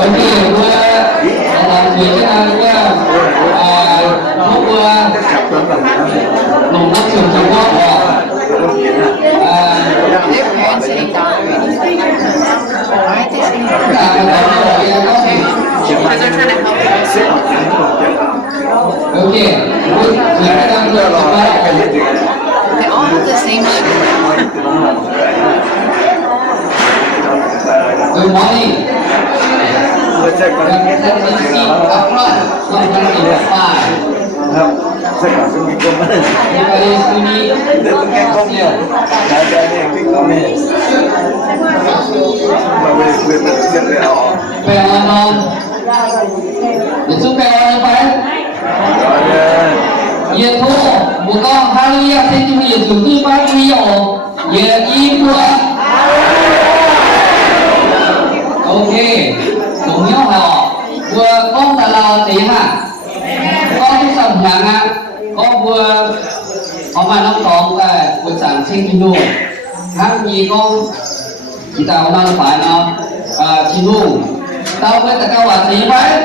Ok, vừa làm chuyện cho nên lúc vừa nồng nắp trường trường quốc Their parents sitting down already. Why aren't they sitting down? Because they're trying to help us. ok, chuyện cái đang vừa They all have the same shirt. good morning. Let me see up front. Không cần phải fine. Tất cả những cái công này, Everybody is unique. tất cả công này, đại gia này cái công này, mà về quyền mình rất là họ, Khỏe không? Để giúp khỏe không phải? Yên thu, một con hallelujah xin chung yên chủ tư bác huy ổ. Yên im của. Ok, cùng nhau họ. Vừa con ta là tí hả? Con cái sầm hàng á. Con vừa có mà nó có cái của chẳng xin kinh đô. Hàng gì con chỉ tao nó phải nó chỉ đô. Tao với tất cả bạn gì phải?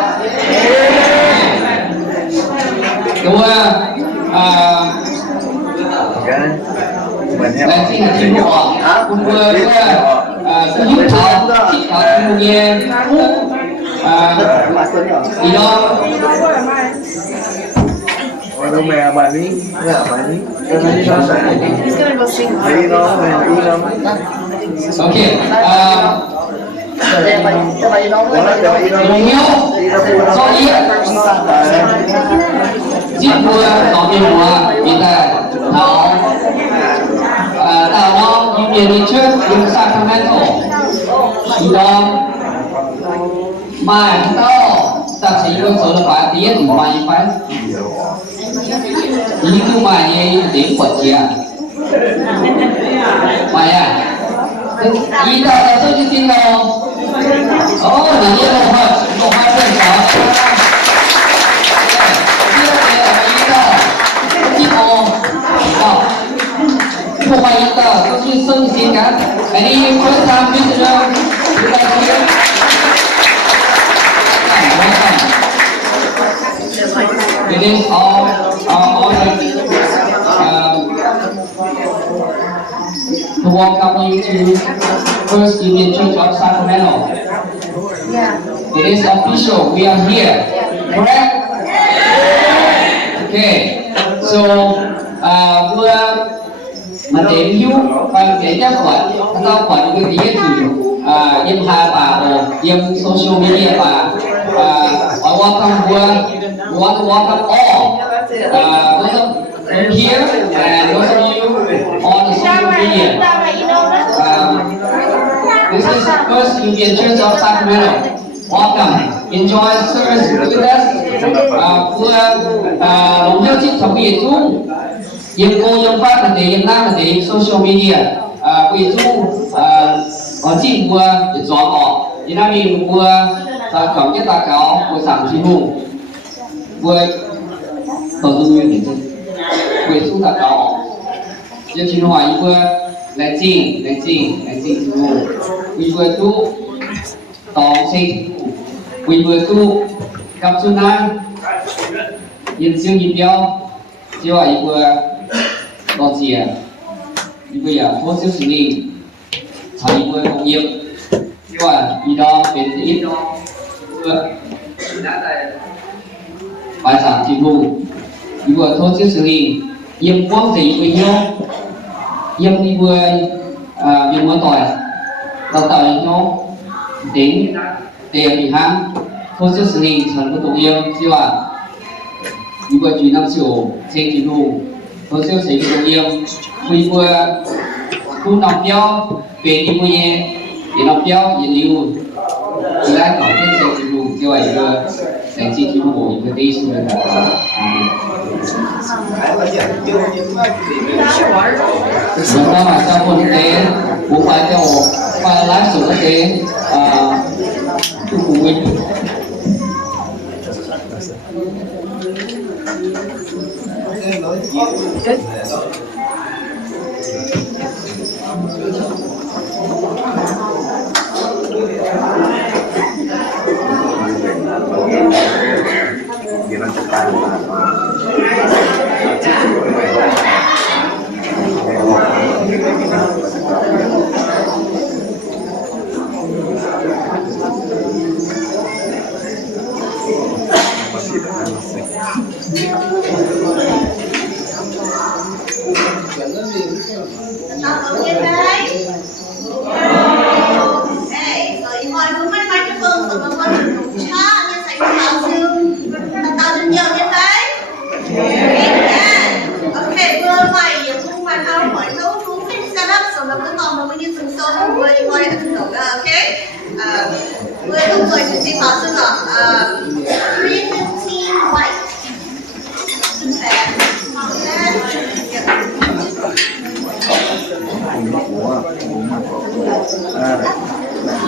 Đúng không? Là chỉ là chỉ đô. Cũng vừa giúp họ chỉ họ cũng nghe gì đó. Đâu mẹ bà ní, bà ní, cái này nó sẽ, He's gonna go sing. đi nó, đi nó. Ok, đồng nhau, so ý, giết vừa có tiền mùa, hiện tại tạo nó như tiền đi trước, nhưng Sacramento, thì đó, mà tao ta sẽ có số là phải tiền mà phải, nhưng mà như tiền quật gì à, mày à. Ý ta là số chương trình nào? Ồ, là như là một hai phần sáu. Ý ta, ý ta, một bài ý ta, có chuyên sân xin cả. Any first time visitor, you guys here? Welcome. It is all honor to welcome you to First Union Church of Sacramento. Yeah. It is official. We are here. Correct? Okay. So, vừa mà điểm hiếu và để cho quản tao quản cái gì hết thì em hai bà em social media bà I welcome we want to welcome all those of you here and those of you on the social media. This is First Union Church of Sacramento. Welcome. Enjoy service with us. Vừa đồng nhau chính thống nghiệp chung. Yên cô yên phát là để yên nam là để social media. Vì chung ở trên vừa để gió họ. Yên nam mình vừa ta cảm nhận ta cáo vừa sản chí mù. Vừa tổ dung nguyên để chung. Vừa chung ta cáo. Yên chí hỏi vừa là chinh chí mù. Vì vừa tu tổng sinh. Vì vừa tu gặp chung này. Yên siêu nhịp nhau. Chỉ hỏi vừa đó gì à? Bây giờ thuốc siêu xử lý thầy vừa công nghiệp và đi đó bên ít đó vừa đã tại bài giảng chỉ vùng vừa thuốc siêu xử lý yếm quang gì với nhau yếm đi vừa việc muốn tỏi đào tạo nhau đến tiền thì hăng thuốc siêu xử lý thành có tổ yếm chứ à đi vừa chỉ năm triệu trên chỉ vùng tôi sẽ sử dụng nhiều vì vừa thu nạp nhau về đi mua nhé để nạp nhau để lưu thì lại có thể sẽ sử dụng cho vậy vừa để chỉ thu bổ những cái đi xuống là chúng ta mà trong một tế cũng phải cho phải lái xuống cái thu của mình. Good.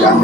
ยัง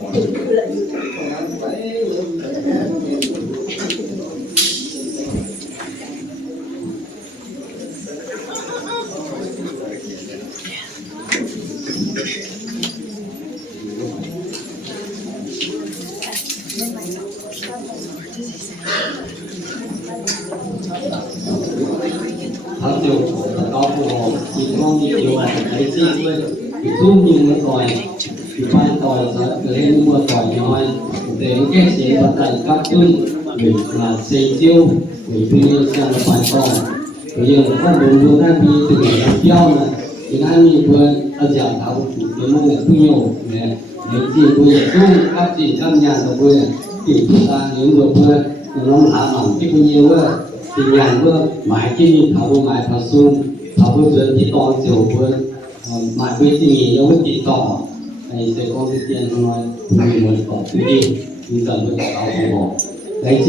Học điều có phù hợp chỉ con đi điều là thấy gì thôi zoom nhưng nó rồi thì phải tỏi sẽ lên mua tỏi nói để cái gì bắt đầu các tuân mình là xây chiêu mình tuy nhiên sang là phải tỏi bây giờ có bốn đứa đang đi từ làm tiêu này thì đang đi vừa ở giảm tháo cái môn này quy nhiều này để gì vừa zoom các gì trong nhà rồi vừa thì chúng ta những người vừa nó hạ mỏng cái bao nhiêu vừa thì nhà vừa mãi cái gì tháo vừa mãi tháo zoom tháo vừa dần thì to chiều vừa mãi với thì nghỉ đâu thì to này sẽ có cái tiền nói mình muốn có cái gì thì giờ mới tháo bỏ đấy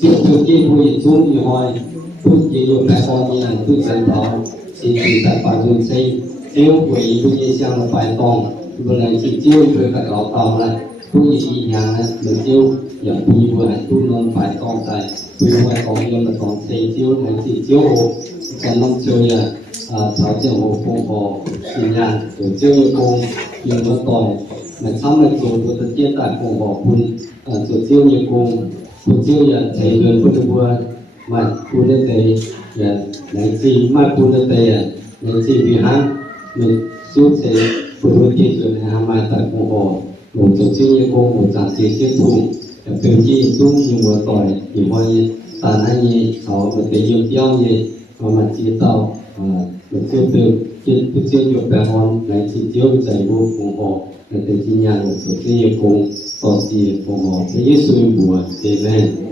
chịu từ kia vui xuống thì hỏi tôi chỉ dùng cái con như là tôi dần đó thì tại phải dùng xây tiêu quỷ tôi như sang là phải toàn vừa này chỉ chiêu với cả đó tàu này tôi chỉ nhà này mình chiêu giờ tôi vừa hay tôi non phải toàn tại tôi phải còn nhiều là còn xây chiêu này chỉ chiêu hộ còn nông chơi cháu chiêu hộ phong hồ thì nhà rồi chơi cùng nhiều nó tỏi mà xong rồi rồi tôi tự nhiên tại phong hồ kun rồi chiêu nhiều cùng tôi chiêu là thầy người của tôi vừa mà kun đến đây là này gì mà kun đến đây này gì vì hắn mình suốt sẽ phụ nữ kia rồi hàng mai tại phong hồ một tổ chức như cô một dạng tiền tiếp thùng từ khi giúp nhiều người tỏi thì coi tàn hay gì họ một cái nhiều tiêu gì mà chỉ tàu một siêu từ trên siêu nhiều bè hòn này chỉ tiêu giải vô phong hồ là từ chi nhà một tổ chức như cô tỏ gì phong hồ cái Giêsu bùa Amen.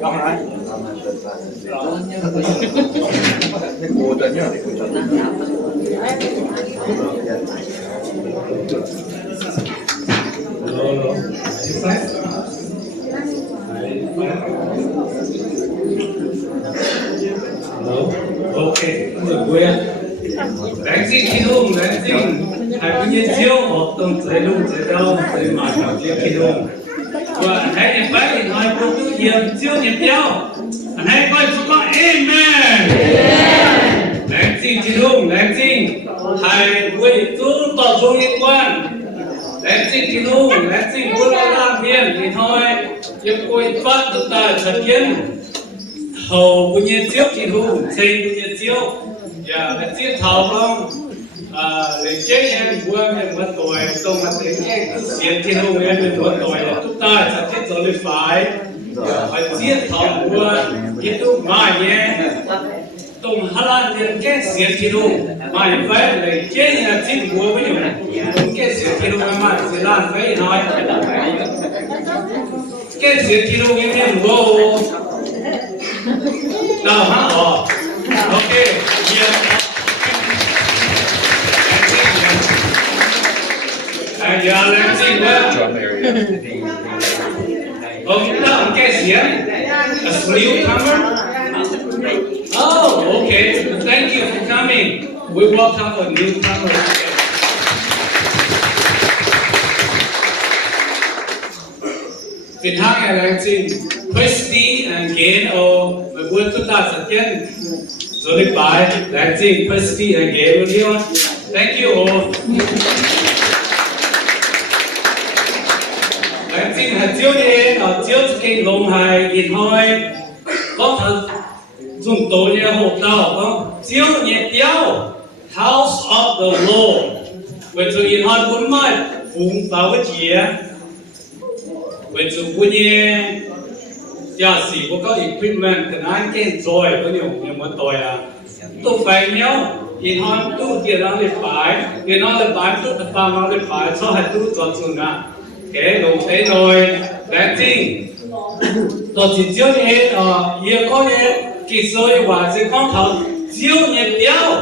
Không nói. Cái cô tên nhớ thì cô tên. Okay, gue Ranking Kidung, ranking punya siêu otong terlalu terlalu terima kasih Kidung. Và hãy điểm bác thì nói câu tư hiểm siêu điểm tiêu. Hãy coi chúng con amen. Ranking Kidung, ranking hãy quay chúng tỏ dung liên quan. Ranking Kidung, ranking quân làm viên thì thôi. Nhưng quay phát tự ta thật kiến. Hầu bùi nhiên chiếu thì hù, xây bùi nhiên chiếu. Và cái chiếc thảo không lấy chết em của em mất tuổi. Tôi mà thấy cái cứ xiên thì hù em mình mất tuổi là chúng ta sẽ thiết rồi lên phải. Và chiếc thảo của cái lúc mà nhé Tùng hà lan thì cái xiên thì hù mà phải lấy chết là chiếc của với nhau. Cái xiên thì hù mà sẽ lan phải nói. Cái xiên thì hù em vô nào hả? Ok, yeah. Giờ làm gì nữa? Chúng ta làm cái gì á? A sleeve cover? Oh, okay. Thank you for coming. We welcome a newcomer. Xin hát ngày làm gì? Christy and Gain or buat tu tak sekian. Rồi đi bài, làm gì? Christy and Gain with you. Thank you all. Làm gì? Hạt chiếu đi, chiếu cái lồng hài in hoi. Có thật dùng tổ nhẹ hộp tàu không? Chiếu nhẹ tiêu. House of the Lord. Với chú in hoi bốn mai phụng vào cái gì á? Với chú bốn nhẹ giả sử có các equipment thì anh cái rồi có nhiều một tuổi à tôi phải nhớ thì họ tu tiền nó để phải thì nó là phải tu tập vào nó để phải cho hai tu cho chúng ta cái đồ thế rồi đáng tin tôi chỉ chiếu như thế yêu có như kỳ soi và sẽ có thật chiếu nhiệt tiêu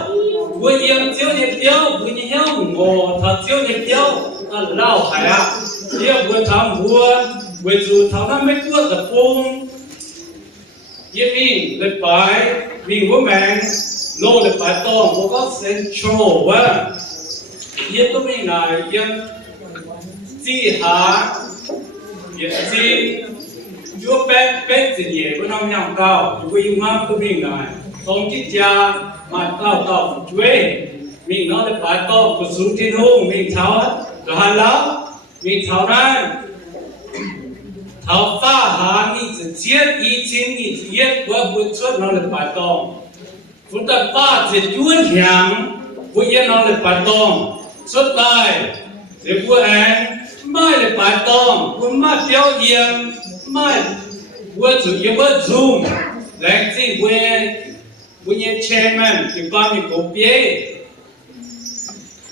vui yên chiếu nhiệt tiêu vui như nhau ngồi thật chiếu nhiệt tiêu lao hải à yêu vui thằng vua với dù thằng nó mấy quốc tập phong Yên mình lịch bài mình của mình lô lịch bài to của có central quá yên tụi mình là yên chi hạ yên chi chúa bé gì nhỉ của năm nhàng cao của yên ngắm tụi mình là không chỉ cha mà tao chuối mình nói lịch bài to của xuống thiên hùng mình tháo rồi hà lão mình tháo ra thảo phá hà ni chỉ chết ý chí ni chỉ chết qua buổi trước nó là bài tông, chúng ta phá chỉ chuyên hàng buổi yên nó là bài tông, xuất tài để buổi anh mà 动，我们表演，我主要我 Zoom， 来自我也 chairman 一帮的个别，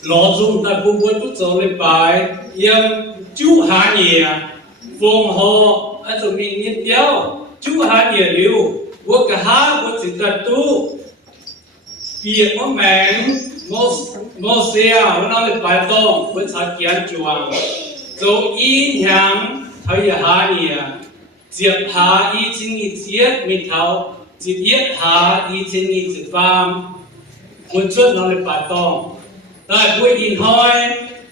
老总在不都做了摆，因主行业风和啊就明年表，主行业了，我个下我只在都，别我名。我写啊，我那里摆动，我才建筑啊，做影响睇下你啊，接下以前嘅節咪頭，接一下以前嘅節方，我出那里擺動，但係會現開，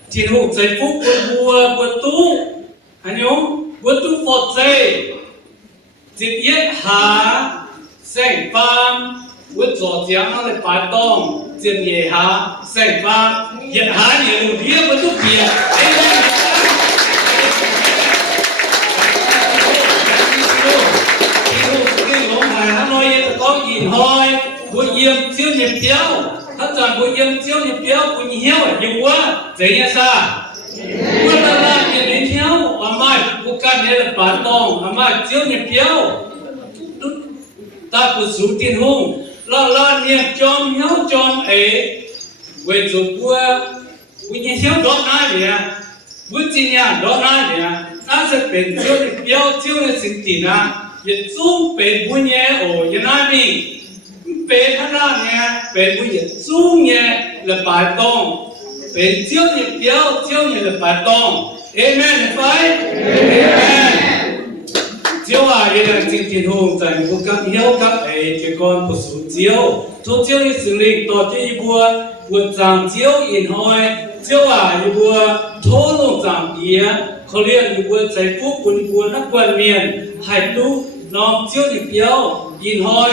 前後在福我都，係喲，我都佛制，接一下成方。我做這樣的擺動，接一下成法，一下嘢路啲我都變，我係喺內嘢講現開，我驗招業標，佢就我驗招業標，我以後用我這樣啥？我啦嘢你挑，阿媽我幹嘢的擺動，阿媽招業標，但不屬天空。là niệm trong nhau trong ấy về chủ của những hiếu đó ai vậy với chính nhà đó ai vậy nó sẽเป็นchiếu để biểu chiếu để sinh tiền à hiện chungเป็นบุญnhé ở hiện nay mìnhเป็นท่านนั้นเนี่ยเป็นบุญhiện chung nhé là bài tông เป็นchiếu để biểu chiếu nhé là bài tông amen phải amen chiếu à hiện nay chính thiên hùng tại một các hiếu các ấy chỉ còn một số chiếu số chiếu như xử lý tổ chức vua giảm chiếu in hồi chiếu à vua thô lông giảm địaเขาเรียกvuaใจphúc vuaนักquan miền hải tu nom chiếu như biểu in hồi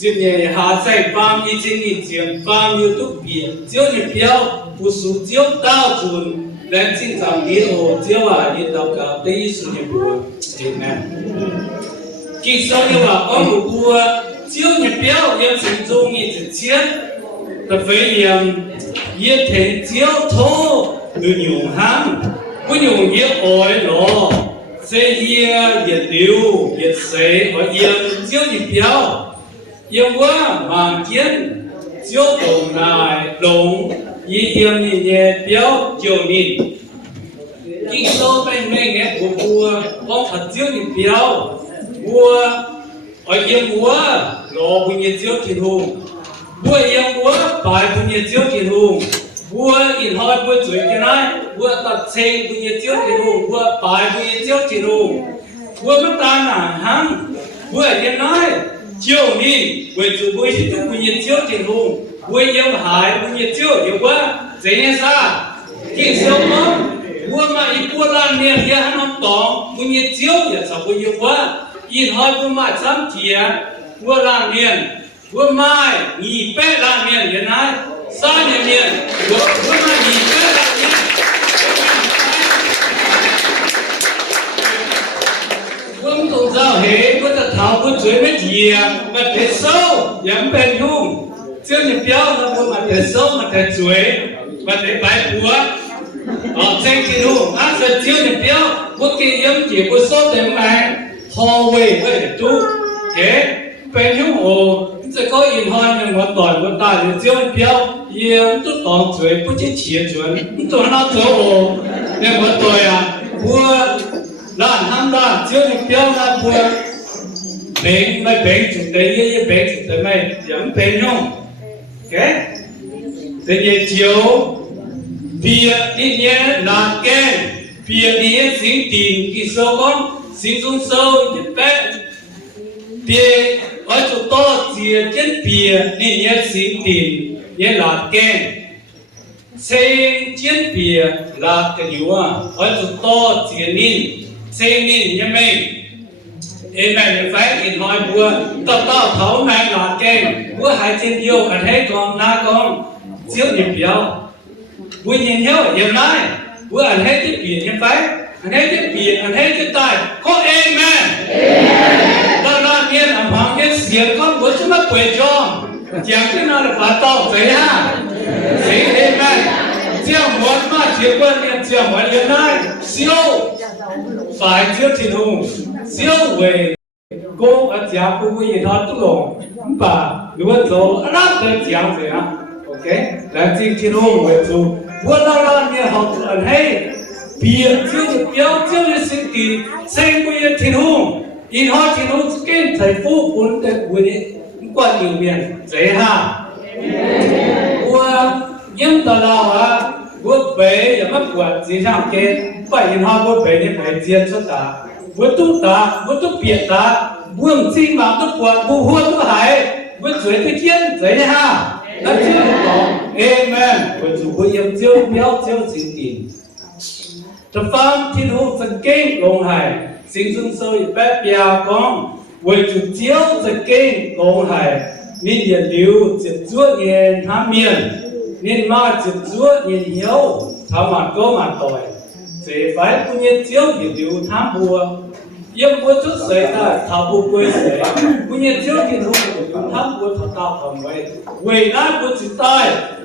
chỉ để hạ giải phàm ý chính in chiếm phàm như túc biển chiếu như biểu một số chiếu tao chuẩn đến chính giảm địa hồ chiếu à như tao cả tây số như vua amen khi sau như là có một vua chiếu như biểu yên sinh dung như chỉ chiến tập với yên thể chiếu thô người nhiều hăng có nhiều yên ỏi lọ sẽ yên liu yên sẽ và yên chiếu như biểu yên quá mà kiến chiếu tổng này đồng yên như nhẹ biểu chiếu nhìn khi sau bên mình nghe của vua có thật chiếu như biểu vua ở yên vua lọ bùn nhiệt chiếu thiên hùng vua yên vua bài bùn nhiệt chiếu thiên hùng vua in hỏi vua chuối cái này vua tập xây bùn nhiệt chiếu thiên hùng vua bài bùn nhiệt chiếu thiên hùng vua mất ta là hăng vua yên nói chiếu nhìn vua chủ vua chỉ tu bùn nhiệt chiếu thiên hùng vua yên hải bùn nhiệt chiếu yêu quá dễ nghe sao khi siêu mong vua mà ít vua lan miền kia hắn không tóm bùn nhiệt chiếu giờ sao vua yêu quá in hỏi vua mà chăm chia vua lan miền vua mai nghỉ bé lan miền hiện nay sao nhà miền vua mai nghỉ bé lan miền vua tổng giao hệ vua ta thảo vua chuối mấy gì mà thế sâu dám bền nhung chưa nhập béo nó vua mà thế sâu mà thế chuối mà thế bài vua ở trên kia luôn á giờ chưa nhập béo vua kia yếm chỉ vua sốt để mà họ về với chú thế bên những hồ sẽ có in hoa nhưng mà toàn một tài liệu chiếu biểu yên tôi toàn chuối不知切准tôi nó chỗ hồ nên mà tôi vua làm ham làm chiếu biểu là vua bên mấy bên chủ tế với bên chủ tế mấy giống bên không cái thế như chiếu bia đi nhé là cái bia đi nhé sinh tiền kỳ sâu con sinh dung sâu như bé bia ở chỗ to chia trên bia nên nhé sinh tiền nhé là cái xây trên bia là cái nhiều ở chỗ to chia nên xây nên nhé mình em này phải in hỏi bữa tập tao thấu này là cái bữa hai trên yêu anh thấy con na con chiếu nhịp biểu bữa nhìn nhau hiện nay bữa anh thấy cái biển như phải anh thấy cái biển anh thấy cái tài có em đó là miền làm hoàng miền xiên con bữa chúng ta quay cho chẳng cái nào là phá tàu vậy ha thế em chưa muốn mà chưa quân em chưa muốn hiện nay siêu phải chưa thiên hùng siêu về cô ở nhà cô gì đó tức là bà luôn rồi rất là chẳng gì á ok là thiên hùng về rồi vừa là nghe học ở đây biệt chưa được béo chưa được sinh kỳ sinh bây giờ thiên hùng in họ thiên hùng cái thầy phu cũng được quên quan nhiều miền dễ ha vừa nhưng tao nào à vừa bé và mất quạt gì chẳng kia phải in họ vừa bé nhưng phải diễn xuất ta vừa tu biệt ta vương chi mà tu quạt bu huân tu hải vừa dưới cái kiến dễ ha nó chưa có amen vừa chủ vừa yếm chưa béo chưa sinh kỳ the farm thiên hùng dân kinh long hải sinh dương sôi bé bia con为主教在给公海，你也留只做年他面，你妈只做年后，他嘛哥嘛代，这块不年教也留他不，也不出谁的，他不归谁，不年教的路留他不他到行为，为难不知道，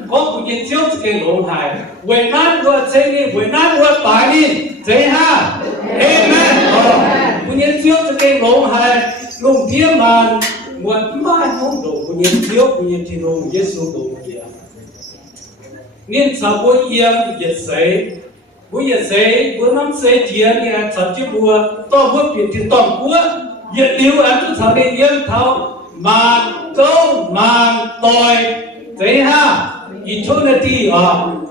我不年教这个公海，为难我这里，为难我白里，这哈，amen，不年教这个公海。lùng thiên màn nguồn mai không đủ của nhiên thiếu của nhiên thiên hùng Giêsu đủ kia nên sao bố yếm nhiệt sấy bố năm sấy chia nè sao chứ bùa to bố biển thì toàn búa nhiệt liu ăn chút sao để yếm tháo màn câu màn tòi thế ha eternity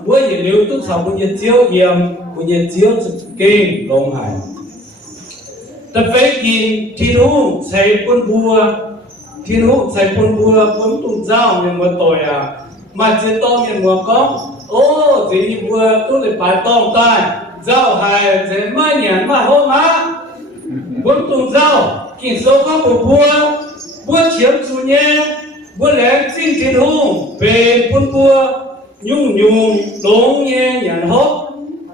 bố nhiệt liu chút sao bố nhiệt chiếu yếm bố nhiệt chiếu kinh long hải ta phải nhìn thiên hùng xây quân bùa quân tung dao miền mùa tỏi mà chỉ to miền mùa có chỉ như bùa tôi lại phải tòng tai dao hài chỉ mai nhàn mà hôm á quân tung dao kinh số có bùa chiếm chủ nhé bùa lén xin thiên hùng về quân bùa nhung đống nhé nhàn hốt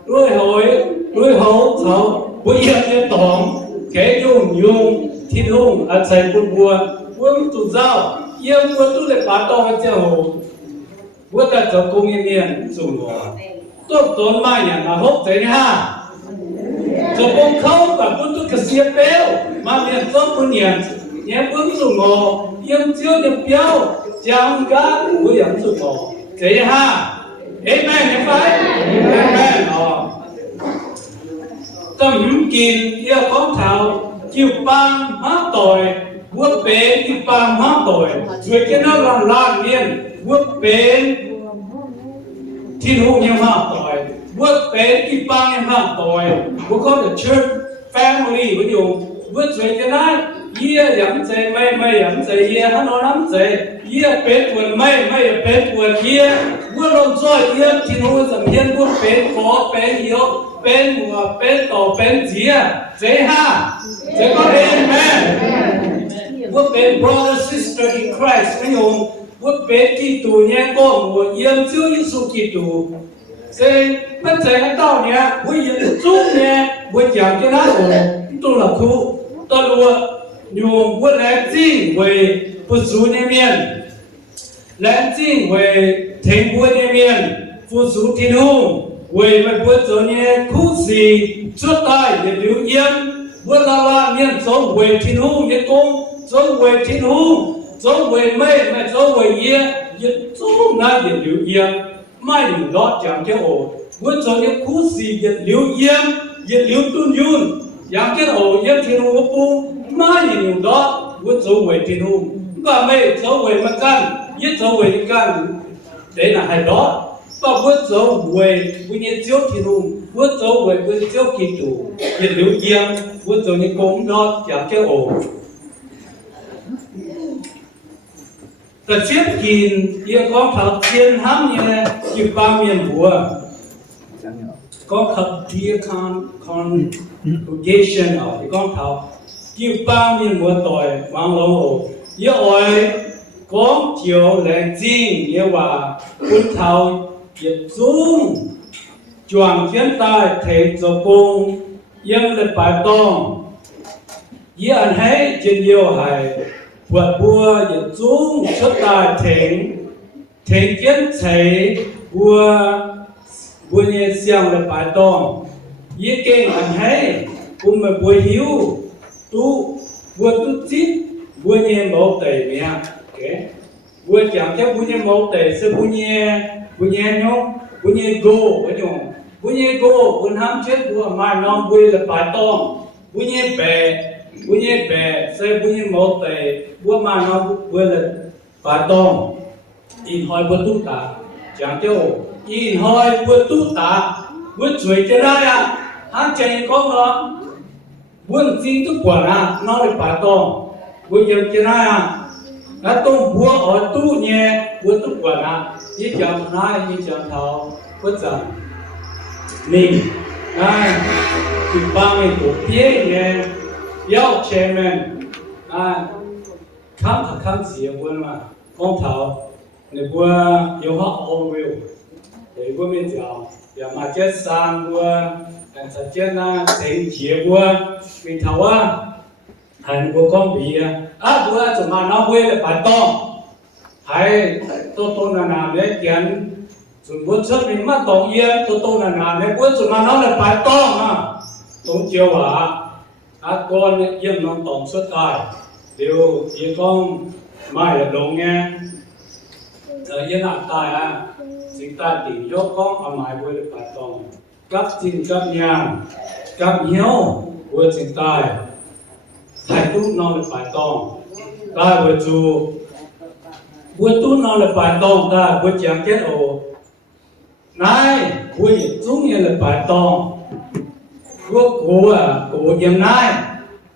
đuôi hậu thấu bùa yên nhé tòng cái nhung thiên hùng ở chạy quân tụ giao yếm quân tụ lại bắt đầu cái hồ quân đã cho công nhân miền dùng rồi tốt mai nhà là hốt thế ha cho công không và quân tụ cái xiết béo mà miền tốt quân nhà quân dùng rồi yếm chiếu yếm béo chẳng cá của yếm dùng rồi thế ha amen nhé phải amen tâm kín yêu con thảo chịu băng hóa tội vượt bền chịu băng hóa tội rồi cái nó làm lan miên vượt bền thiên hùng như hóa tội vượt bền chịu băng như hóa tội vượt con the church family ví dụ vượt rồi cái này ia yếm dây mây yếm dây ia hắn nói lắm dây ia bền quần mây bền quần ia vượt lòng rồi ia thiên hùng dầm hiên vượt bền có bền yếu bên mùa bên tổ bên gì dễ ha dễ có amen quốc bên brother sister in Christ anh hùng quốc bên Kitô nhé có mùa yếm chiếu Giêsu Kitô dễ bất dễ hắn tao nhé với yếm chung nhé với chẳng cái nát của tôi là khu tôi lùa nhung với lẽ chính về bút chú nhé miền lẽ chính về thành vua nhé miền phụ chú thiên hùng为了不做呢苦事出大也留言，我啦念做为天空的功，做为天空，做为美，做为业，也做那也留言，买有多讲究哦，我做呢苦事也留言，也留敦윤，讲究哦也天空不买有多，我做为天空，把美做为么干，也做为干，这哪还多？và vượt dấu về với những chiếu thiên hùng vượt dấu về với chiếu kỳ chủ hiện lưu yên vượt dấu những cống đó chẳng cái ổ ta chiếc kìn yên con thảo thiên hám như này kịp ba miền bùa có khập địa congregation ở con thảo kịp ba miền bùa tội mang lâu ổ yêu ơi con chiều lệnh chính yêu và quân thảo yếm dung chuẩn thiên tai thể cho công yếm lên bài tông yếm anh hay trên nhiều hải vượt bùa yếm dung xuất tài thỉnh kiến thể bùa bữa nhẹ xiang là bài tông ye keng anh hay cũng mà bữa hiếu tu bữa tu chít bữa nhẹ mẫu tẩy mẹ okay bữa chẳng cho bữa nhẹ mẫu tẩy sẽ bữa nhẹ nhung bữa nhẹ go bữa nhẹ go bữa ham chết bữa mai non bữa là bài tông bữa nhẹ bè sẽ bữa nhẹ mẫu tẩy bữa mai non bữa là bài tông in hỏi bữa tu ta chẳng cho in hỏi bữa tu ta bữa chuối cái đó à hắn chạy con nó bữa chín tu quả à nó là bài tông bữa giờ cái đó à nó tu bữa ở tu nhẹ bữa tu quả à như chậm nói như chậm thầu bữa chậm mình ai thì ba mươi tuổi phía nhẹ yêu chairman khám gì bữa mà con thầu này bữa yêu họ all will để bữa mình chào giờ mà chết sang bữa anh sẽ chết na thành chia bữa mình thầu á hành bữa con bị bữa chúng mà nó bữa là bài tông hay tôi là làm để tiền chúng bữa trước mình mất tông yên tôi là làm để bữa chúng mà nó là bài tông à tông chiều con yên nó tông xuất tài điều chỉ con mai là đúng nghe yên là tài chúng ta tìm cho con ở mai bữa là bài tông các tin các nhà các hiếu bữa chúng ta hai tu nó là bài tông ta bữa chú bữa tu nó là bài tông ta bữa chẳng kết ổ này bữa chúng như là bài tông bữa cổ yếm này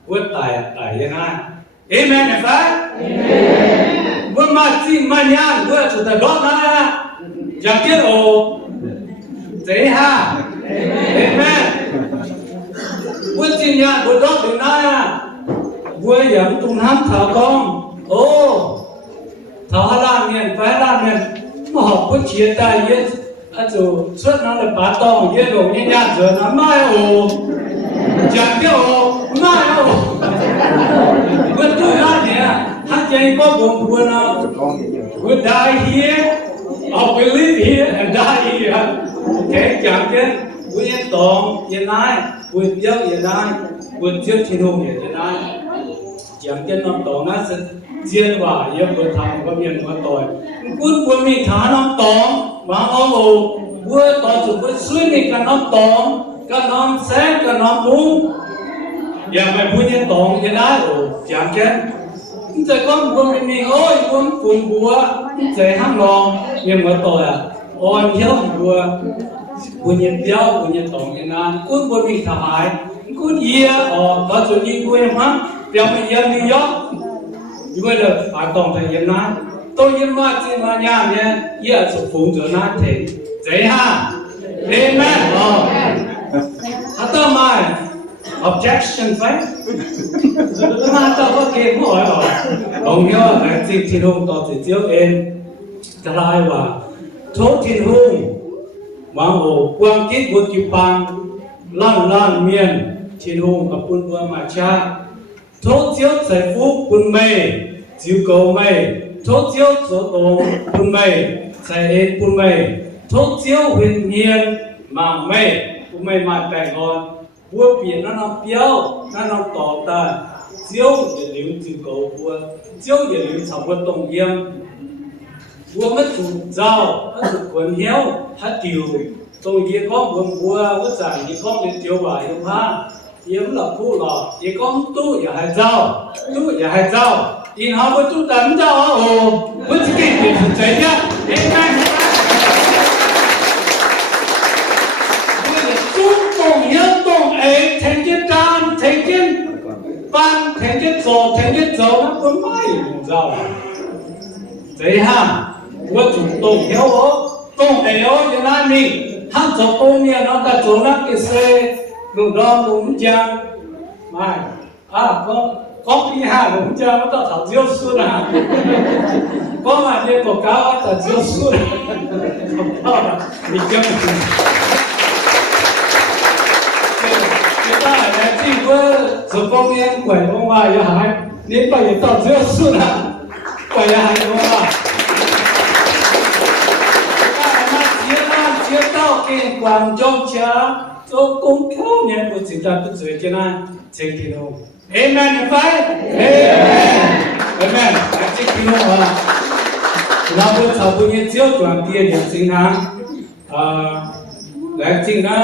bữa tài yếm này amen là phải bữa mà xin mà nhang bữa chủ ta gót này chẳng kết ổ dễ ha amen bữa xin nhang bữa gót đến này bữa yếm tung hám thảo con thảo la miền phải la miền mà học bữa chia tay yên chủ suốt nó là bát tông yên đồ như nhà rồi nó mai chẳng cái mai bữa tôi ra nè hát chơi có buồn buồn nào we die here or we live here and die here okay chẳng cái we tông yên ai we tiêu yên ai we tiêu thiên hùng yên ai chẳng cái nó tông nó sẽ diễn và yêu của thằng có miền của tôi quân mình thả nó tông và ô vừa tông chúng tôi suy nghĩ cả nó tông cả nó sáng cả nó bung giờ mày vui như tông như đó chẳng chết trời con quân mình ôi quân phun búa trời hăng lò nhưng mà tôi ôi nhớ búa quân như tiêu quân như tông như đó quân mình thả hại quân ia có chuyện gì quên hả tiêu mình dân New York bây giờ phải tổng thành yếm nát tôi yếm mà chỉ mà nhà nhé giờ chụp phun cho nát thì dễ ha amen tao mai objection phải mà tao có kêu hỏi ông nhớ là thiên hùng tao chỉ chiếu em cái lại và thốt thiên hùng mà hồ quang kết của chịu bằng lan miền thiên hùng ở quân quân mà cha thốt chiếu giải phúc quân mê chiếu cầu mê thốt chiếu số tổ quân mê giải ên quân mê thốt chiếu huyền nhiên mà mê quân mê mà bèn gòn vua biển nó nằm béo nó tỏ ta chiếu để liu chiếu cầu vua chiếu để liu sáu quân tổng yếm vua mất chủ giao mất chủ quân hiếu hát tiêu tổng yếm con vua vua giải yếm con đến tiêu bà yếm ha yếm là khu lò yếm con tu ya hai giao in họ với tu tấn giao với cái chuyện thực tế nhá amen tổng hiếu tổng ấy thành kiến can thành kiến ban thành kiến dầu nó cũng mãi không giao thế ha với chủ tổng hiếu tổng ấy như này mình hắn cho công nghiệp nó ta chỗ nó cái xe lúc đó cũng chăng mai có khi hà cũng chăng nó ta thảo diêu xuân có mà như cổ cáo ta diêu xuân không có là mình chăng ta là chỉ có số công nhân quẩy ông bà giờ hai nếu bây giờ tao diêu xuân quẩy hai ông bà ta là chia tao có cái quan trọng cha cho công khâu nhận của chúng ta tự duy cho nên chính kỳ đâu amen phải amen chính kỳ đâu àเราพูดชาวพุทธเจ้าตัวเดียวอย่างจริงนะและจริงนะ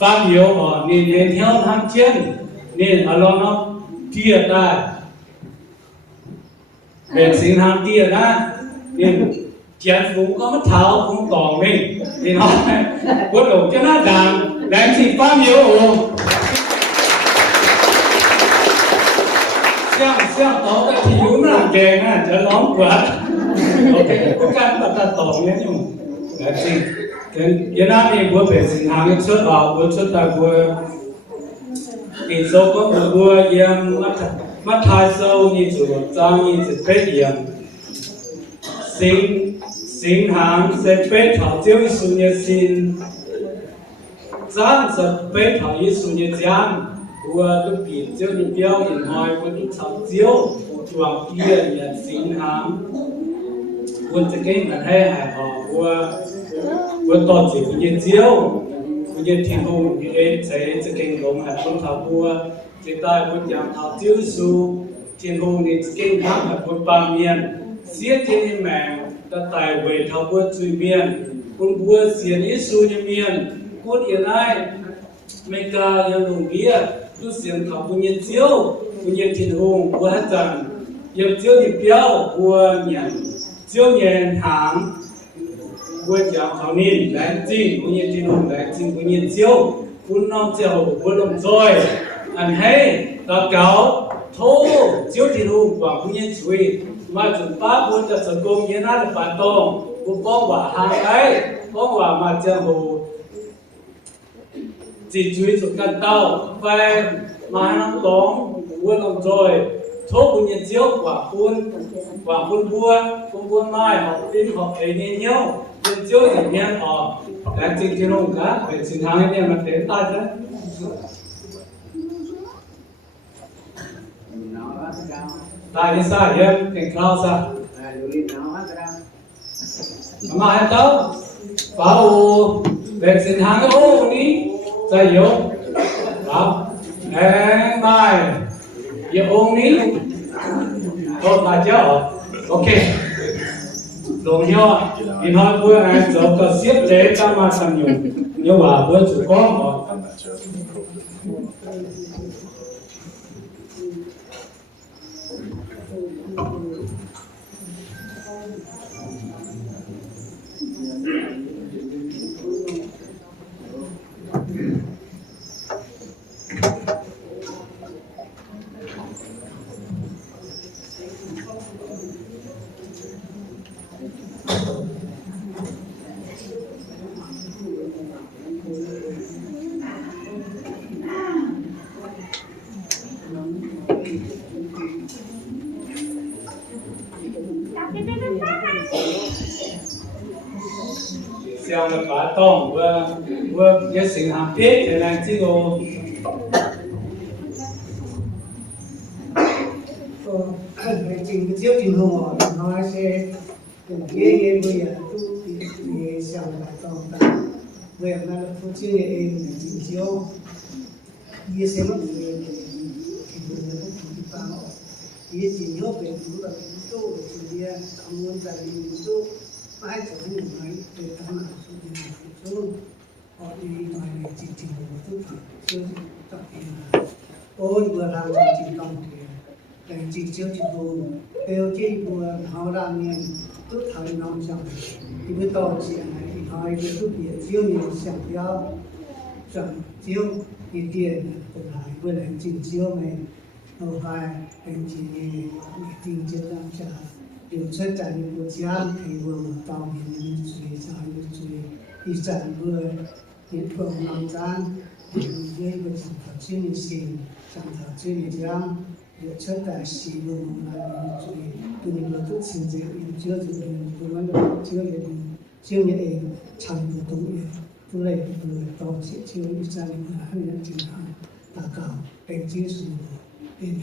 ฟังอยู่นี่เรียนเที่ยวทางเช่นนี่เราเนาะเที่ยวได้เป็นสิ่งทางเที่ยวนะนี่เขียนฝูงก็มันเท้าฝูงต่อนี่นี่เนาะพูดหลงจะน่าดังแรงสิฟังอยู่像倒在体育那边啊，这老管，OK， 不干把它倒那种，来进，跟越南的我本身他们出啊，我出到我，你说过我也มาทายเซลนี่จุดจางนี่จะเป็นอย่างสิงหางจะเป็นเขาเจ้าสุญญสินจางจะเป็นเขายิสุญญจางว่าลูกปีเจ้านี่เบี้ยวหินหอยว่าลูกชาวเจ้าจวงเอี้ยเนี่ยสิงหางว่าจะเก่งมันให้หายออกว่าต่อจิตวิญญาณเจ้าวิญญาณที่หูเอ็นใจจะเก่งลงหายคนเขาว่าจะได้บทอย่างเขาเจ้าสูที่หูนี่จะเก่งมากบทปางเมียนเสียที่นี่แมงแต่ตายเวทเขาบทจุยเมียนคุณบัวเสียนิสูยเมียนคุณเอียนไอไม่กล้ายังลงเบี้ยดูเสียงเขาบุญเจียวบุญที่หูบัวจันยังเจียวนี่เปี้ยวบัวเนี่ยเจียวเนี่ยหางบัวจากเขานี่แรงจริงบุญที่หูแรงจริงบุญเจียวคุณน้องเจียวบัวลมจอยอันให้ตาเก่าโทเจียวที่หูกว่าบุญช่วยมาจนป้าบุญจะสกงยันนั่นปานตองบุญป้องว่าหางไอ้ป้องว่ามาเจียวหูจิตจุยสุดกันเต้าแฟนมาน้องตองบัวลมจอยโทบุญเจียวกว่าคุณบัวไม้หอบดินหอบไอ้เนี่ยเนี้ยบุญเจียวอย่างเนี้ยออกแต่จริงที่น้องกันเป็นสิ่งทางเนี่ยมันเป็นตาจ้ะตาที่ซ่าเยอะเก่งคราวซ่ามาให้เต้าฟ้าโอเป็นสิ่งทางโอ้นี่ใจโยฟ้าแองไม่อย่าองนี้โอ้ตาเจ้าโอเคลงย่ออีน้อยบัวไอ้จบก็เสียเจ๊ตามมาสัญญาเนี่ยว่าบัวจุกก้องอ๋อ像个把当我也成行别的来这个。chính cái chiếc trình hồng ở nó sẽ ghê bây giờ tu xong lại còn ta về mà phụ chiếc này em là trình chiếu như sẽ mất về thì mình nó cũng đi vào như trình nhớ về phụ là tu về trình địa trong muốn gia đình tu mãi trở thành nói về tâm mạng số tiền số họ đi nói về trình hồng tu phải chưa tập là ôi vừa làm trình công thì cái chỉ chiếu chỉ buồn, đều chỉ buồn họ làm nên tốt thời năm sau thì mới to chuyện này thì hỏi cái tốt nghiệp chiếu nhiều sản giao sản chiếu thì tiền cũng lại với lại chỉ chiếu này hầu hai anh chị tiền chiếu làm trả điều chất trả những cuộc chiến thì vừa tàu mình suy sao như suy thì sản vừa hiện phượng làm gian thì với cái sản phẩm chuyên nghiệp sinh sản phẩm chuyên nghiệp giang để chất đại sĩ luôn là chuyện từ những lời tốt xin dễ chưa từ từ vấn đề chưa để chưa nhẹ chẳng được đúng như tôi lấy từ tàu sẽ chưa đi ra những hành động chính hàng ta cao để chia sẻ đến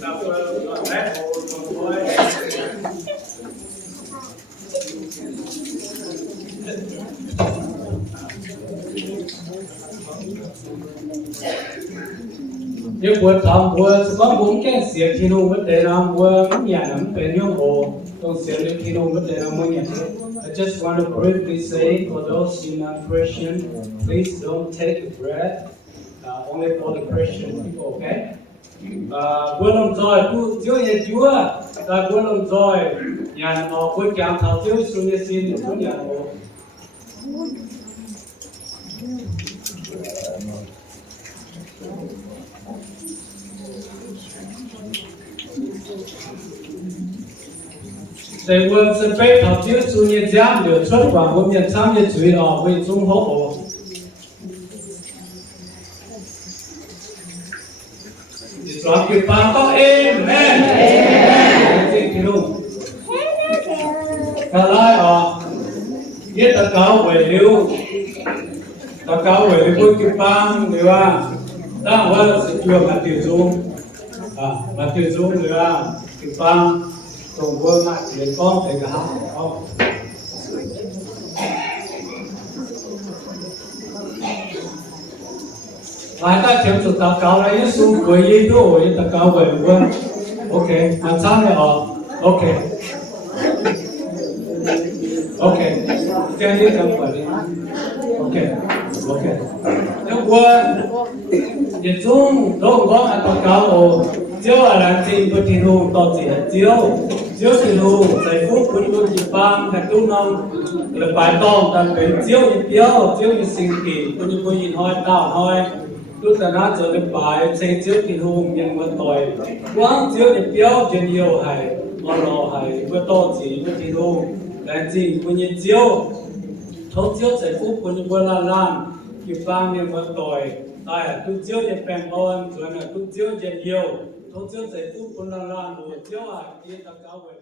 Now, that nếu buat tham buat sebab mungkin siap kino berdenam buat menyanam penyong o, tong siap kino berdenam menyanam. I just want to briefly say for those in Christian, please don't take the bread. Only for the Christian people, okay? Buat lòng joy, tu chiếu nhà Chúa, ta buat lòng joy, nhà họ buat cảm thảo chiếu xuống nhà xin Chúa nhà họ. They will separate thảo chiếu xuống nhà giam được xuất quảng của nhà tham nhà chuối ở với Trung Hậu Hồ. Soal kita kau amen. Amen. Kalau dia tak kau beliau, tak kau beliau pun kita dia, dah awal sejauh mati zoom dia kita tunggu mati kau tegak kau. Lại ta chém sự tạ cao là Giêsu với ý đồ với tạ cao với quân. Ok, anh sáng này ok. Ok, cái gì chẳng phải đi. Ok. Nếu quân, nhìn chung đâu có anh tạ cao ở chiếu là làm gì bất kỳ luôn tao chỉ chiếu thì luôn giải phúc quân quân chỉ bang thành tu nông là bài tông thànhเป็นchiếu như sinh kỳ quân nhìn hỏi tao hỏi lúc ta nói cho cái bài xây chiếu thì hùng nhưng mà tội quán chiếu thì béo trên nhiều hay mà lo hay với to chỉ với thì hùng là gì của những chiếu thấu chiếu giải phúc của những quân lan kịp vang nhưng mà tội tại tu chiếu thì bèn ơn cho nên tu chiếu thì nhiều thấu chiếu giải phúc của lan rồi chiếu à kia ta cao về